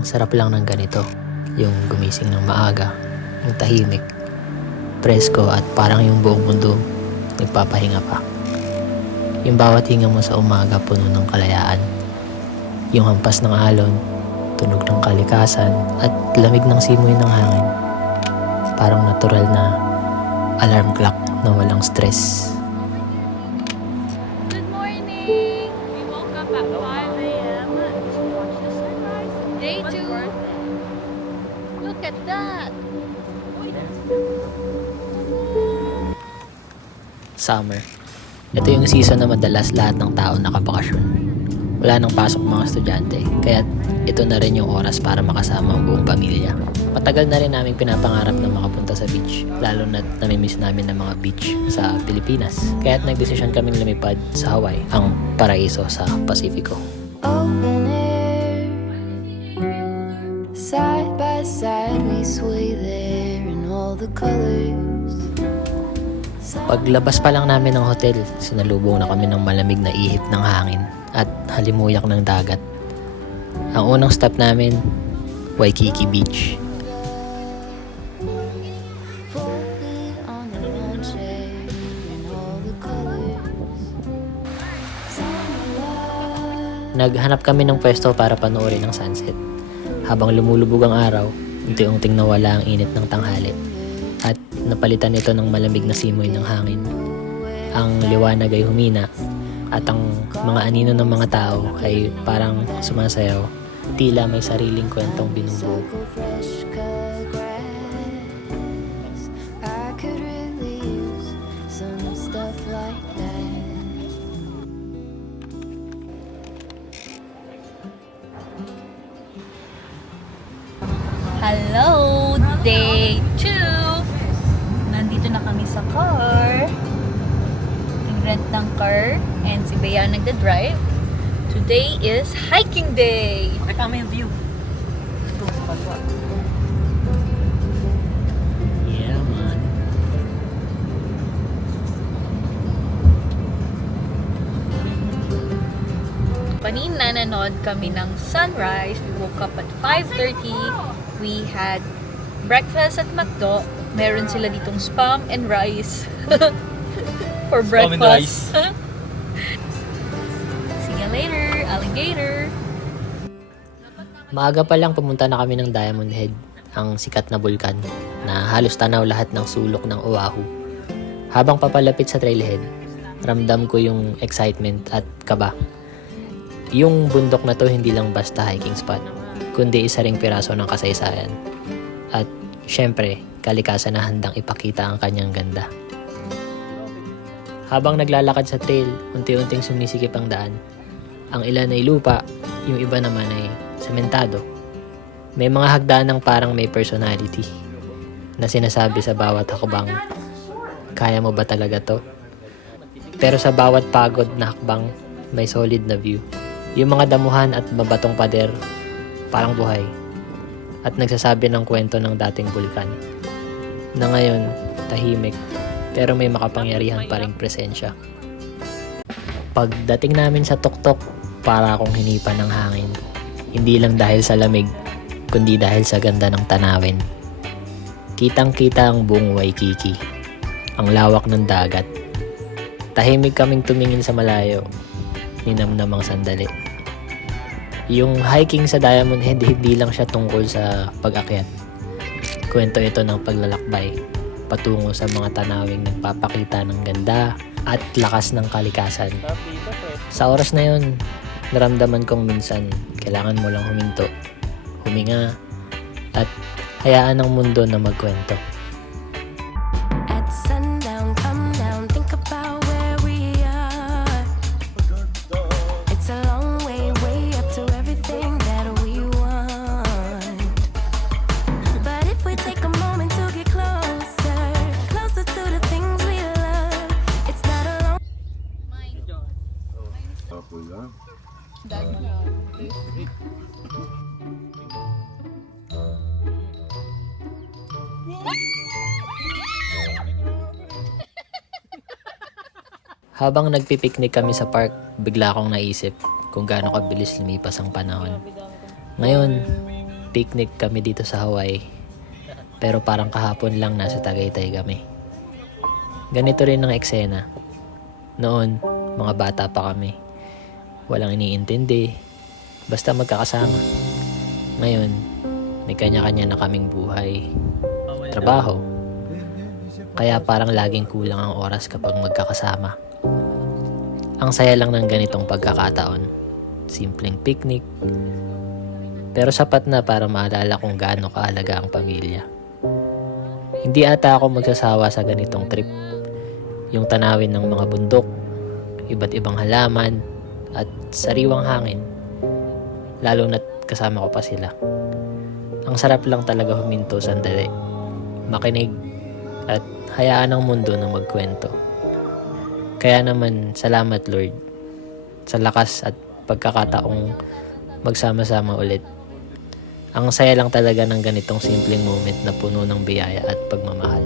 Ang sarap lang ng ganito. Yung gumising ng maaga, yung tahimik, presko at parang yung buong mundo nagpapahinga pa. Yung bawat hinga mo sa umaga puno ng kalayaan. Yung hampas ng alon, tunog ng kalikasan at lamig ng simoy ng hangin. Parang natural na alarm clock na walang stress. Good morning! We woke up at 5 a.m. to watch the sunrise. Day 2. Look at that! Summer. Ito yung season na madalas lahat ng tao nakabakasyon. Wala nang pasok mga estudyante, kaya ito na rin yung oras para makasama ang buong pamilya. Matagal na rin namin pinapangarap na makapunta sa beach, lalo na namimiss namin ng mga beach sa Pilipinas. Kaya't nagdesisyon kaming lumipad sa Hawaii, ang paraiso sa Pasifiko. Open air, side by side we sway there in all the colors. Paglabas pa lang namin ng hotel, sinalubong na kami ng malamig na ihip ng hangin at halimuyak ng dagat. Ang unang stop namin, Waikiki Beach. Folded on the lawn chair in all the colors. Summer Naghanap kami ng pwesto para panoorin ang sunset. Habang lumulubog ang araw, unti-unting nawala ang init ng tanghali at napalitan ito ng malamig na simoy ng hangin. Ang liwanag ay humina at ang mga anino ng mga tao ay parang sumasayaw, tila may sariling kwentong binubuo. circle fresh cut grass. I could really use some stuff like that. Hello! Day 2! Nandito na kami sa car. Nag-rent ng car and si Bea nagda-drive. Today is hiking day! Nakama yung view. Ito sa kalwa. Yeah, man. Kanina nanood kami ng sunrise. We woke up at 5:30. We had breakfast at McDo. Meron sila ditong spam and rice for Spam and breakfast. See you later, alligator. Maaga pa lang pumunta na kami ng Diamond Head, ang sikat na bulkan na halos tanaw lahat ng sulok ng Oahu. Habang papalapit sa trailhead, ramdam ko yung excitement at kaba. Yung bundok na to hindi lang basta hiking spot, kundi isa ring piraso ng kasaysayan. At syempre, kalikasan na handang ipakita ang kanyang ganda. Habang naglalakad sa trail, unti-unting sumisikip ang daan. Ang ilan ay lupa, yung iba naman ay sementado. May mga hagdanang parang may personality na sinasabi sa bawat hakbang, kaya mo ba talaga to? Pero sa bawat pagod na hakbang, may solid na view. Yung mga damuhan at mabatong pader, parang buhay. At nagsasabi ng kwento ng dating bulkan. Na ngayon, tahimik, pero may makapangyarihan pa ring presensya. Pagdating namin sa tuktok, para akong hinipan ng hangin. Hindi lang dahil sa lamig, kundi dahil sa ganda ng tanawin. Kitang-kita ang buong Waikiki, ang lawak ng dagat. Tahimik kaming tumingin sa malayo, ninamnamang sandali. Yung hiking sa Diamond Head, hindi lang siya tungkol sa pag-akyat. Kwento ito ng paglalakbay, patungo sa mga tanawing nagpapakita ng ganda at lakas ng kalikasan. Sa oras na yun, naramdaman kong minsan kailangan mo lang huminto, huminga, at hayaan ang mundo na magkwento. at sundown, come down, think about where we are. It's a long way, way up to everything that we want. But if we take a moment to get closer, closer to the things we love, it's not a long. Habang nagpipiknik kami sa park, bigla akong naisip kung gaano kabilis lumipas ang panahon. Ngayon, nag-picnic kami dito sa Hawaii. Pero parang kahapon lang nasa Tagaytay kami. Ganito rin ang eksena. Noon, mga bata pa kami. Walang iniintindi. Basta magkakasama. Ngayon, may kanya-kanya na kaming buhay. Trabaho. Kaya parang laging kulang ang oras kapag magkakasama. Ang saya lang ng ganitong pagkakataon. Simpleng picnic. Pero sapat na para maalala kung gaano kaalaga ang pamilya. Hindi ata ako magsasawa sa ganitong trip. Yung tanawin ng mga bundok, iba't ibang halaman, at sariwang hangin. Lalo na't kasama ko pa sila. Ang sarap lang talaga huminto sandali, makinig, at hayaan ang mundo na magkwento. Kaya naman, salamat Lord sa lakas at pagkakataong magsama-sama ulit. Ang saya lang talaga ng ganitong simpleng moment na puno ng biyaya at pagmamahal.